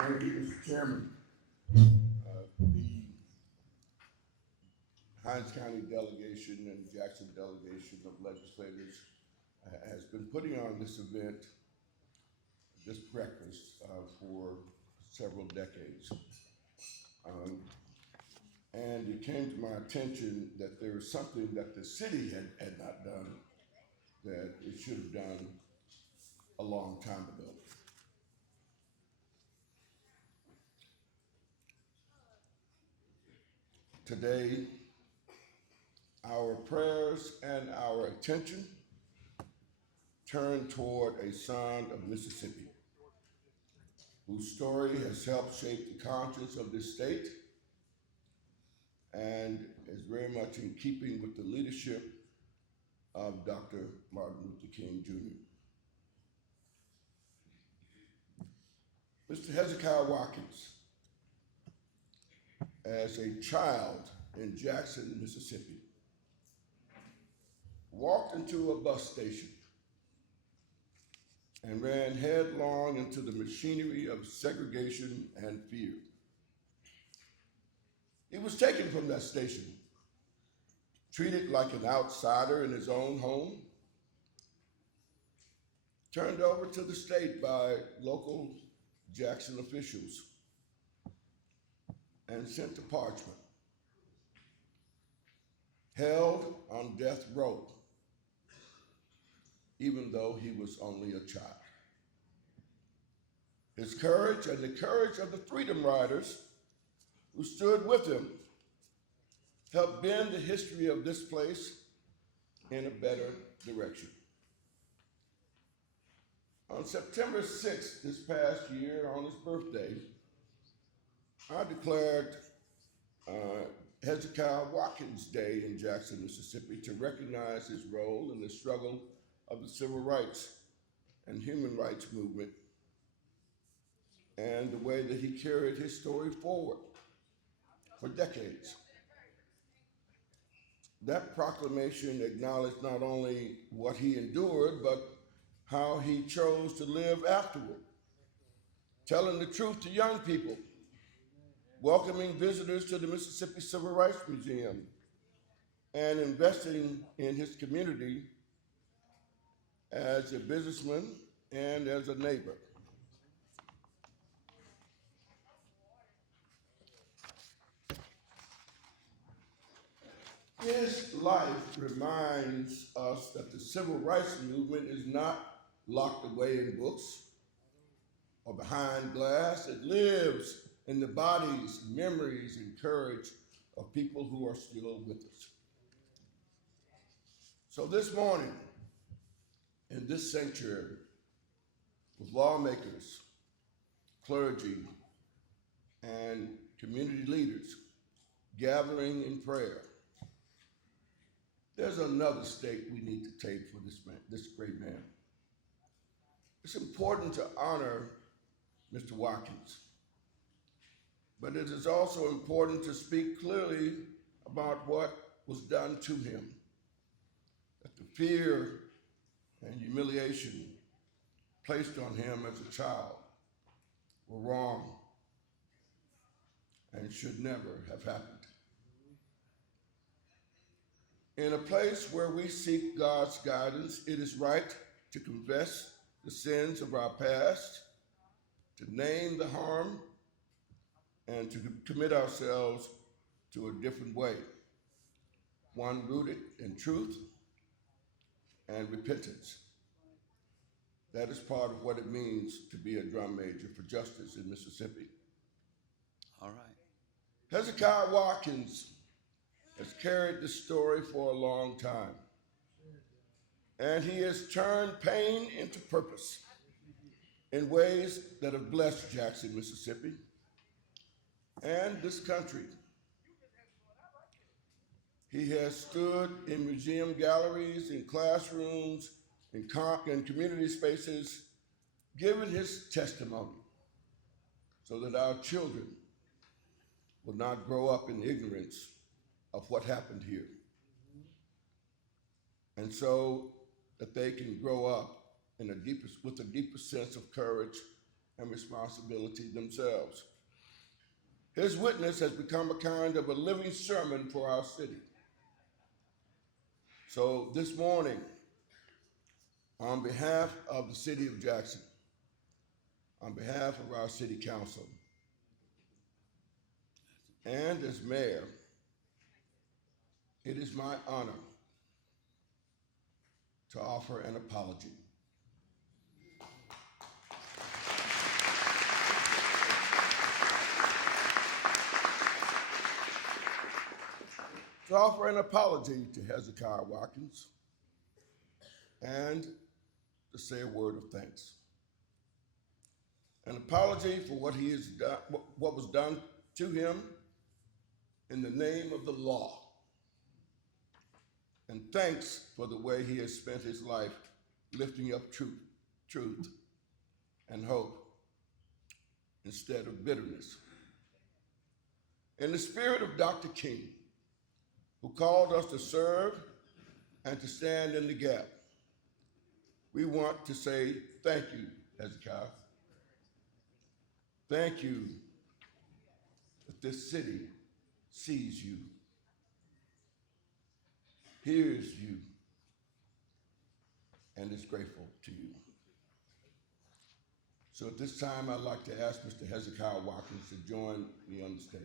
Thank you, Mr. Chairman. The Hinds County delegation and Jackson delegation of legislators has been putting on this event, this breakfast, for several decades. And it came to my attention that there was something that the city had not done that it should have done a long time ago. Today, our prayers and our attention turn toward a son of Mississippi whose story has helped shape the conscience of this state and is very much in keeping with the leadership of Dr. Martin Luther King Jr. Mr. Hezekiah Watkins, as a child in Jackson, Mississippi, walked into a bus station and ran headlong into the machinery of segregation and fear. He was taken from that station, treated like an outsider in his own home, turned over to the state by local Jackson officials, and sent to Parchman, held on death row, even though he was only a child. His courage and the courage of the Freedom Riders who stood with him helped bend the history of this place in a better direction. On September 6th this past year, on his birthday, I declared Hezekiah Watkins Day in Jackson, Mississippi to recognize his role in the struggle of the civil rights and human rights movement and the way that he carried his story forward for decades. That proclamation acknowledged not only what he endured, but how he chose to live afterward, telling the truth to young people, welcoming visitors to the Mississippi Civil Rights Museum, and investing in his community as a businessman and as a neighbor. His life reminds us that the civil rights movement is not locked away in books or behind glass. It lives in the bodies, memories, and courage of people who are still with us. So this morning, in this sanctuary, with lawmakers, clergy, and community leaders gathering in prayer, there's another stake we need to take for this man, this great man. It's important to honor Mr. Watkins, but it is also important to speak clearly about what was done to him. That the fear and humiliation placed on him as a child were wrong and should never have happened. In a place where we seek God's guidance, it is right to confess the sins of our past, to name the harm, and to commit ourselves to a different way, one rooted in truth and repentance. That is part of what it means to be a drum major for justice in Mississippi. All right. Hezekiah Watkins has carried this story for a long time, and he has turned pain into purpose in ways that have blessed Jackson, Mississippi, and this country. He has stood in museum galleries, in classrooms, in community spaces, giving his testimony so that our children will not grow up in ignorance of what happened here. And so that they can grow up with a deeper sense of courage and responsibility themselves. His witness has become a kind of a living sermon for our city. So this morning, on behalf of the city of Jackson, on behalf of our city council, and as mayor, it is my honor to offer an apology. To offer an apology to Hezekiah Watkins and to say a word of thanks. An apology for what he has done, what was done to him in the name of the law. And thanks for the way he has spent his life lifting up truth and hope instead of bitterness. In the spirit of Dr. King, who called us to serve and to stand in the gap, we want to say thank you, Hezekiah. Thank you that this city sees you, hears you, and is grateful to you. So at this time, I'd like to ask Mr. Hezekiah Watkins to join me on the stage.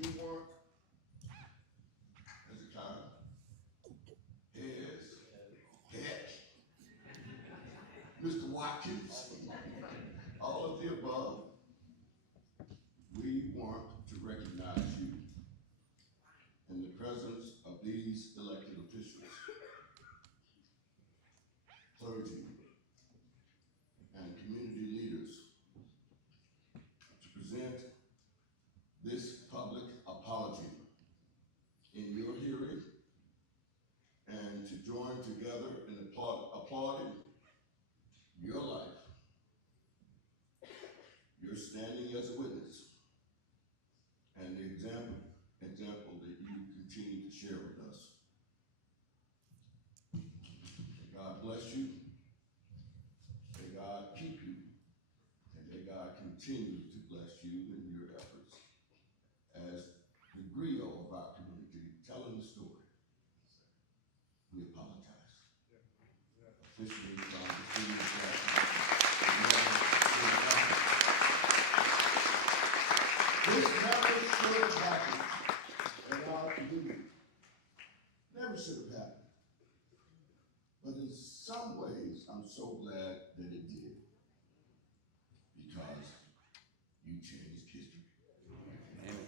We want Hezekiah, Heck, Mr. Watkins, all of the above. We want to recognize you in the presence of these elected officials, clergy, and community leaders to present this public apology in your hearing and to join together in applauding your life, your standing as a witness, and the example that you continue to share with us. May God bless you. May God keep you. And may God continue to bless you in your efforts as the griot of our community telling the story. We apologize. Officially from the city of Jackson. This never should have happened in our community. Never should have happened. But in some ways, I'm so glad that it did. Because you changed history. Amen.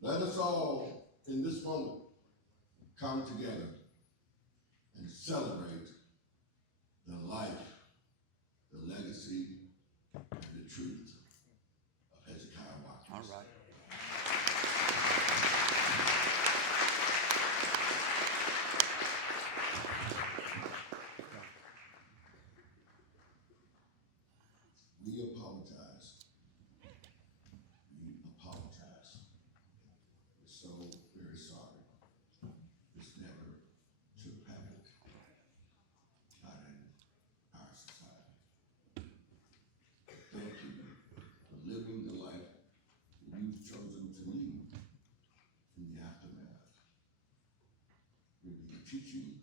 Let us all, in this moment, come together and celebrate the life, the legacy, and the truth of Hezekiah Watkins. All right. We apologize. We apologize. We're so very sorry. This never should have happened. Not in our society. Thank you for living the life that you've chosen to lead in the aftermath. We'll be teaching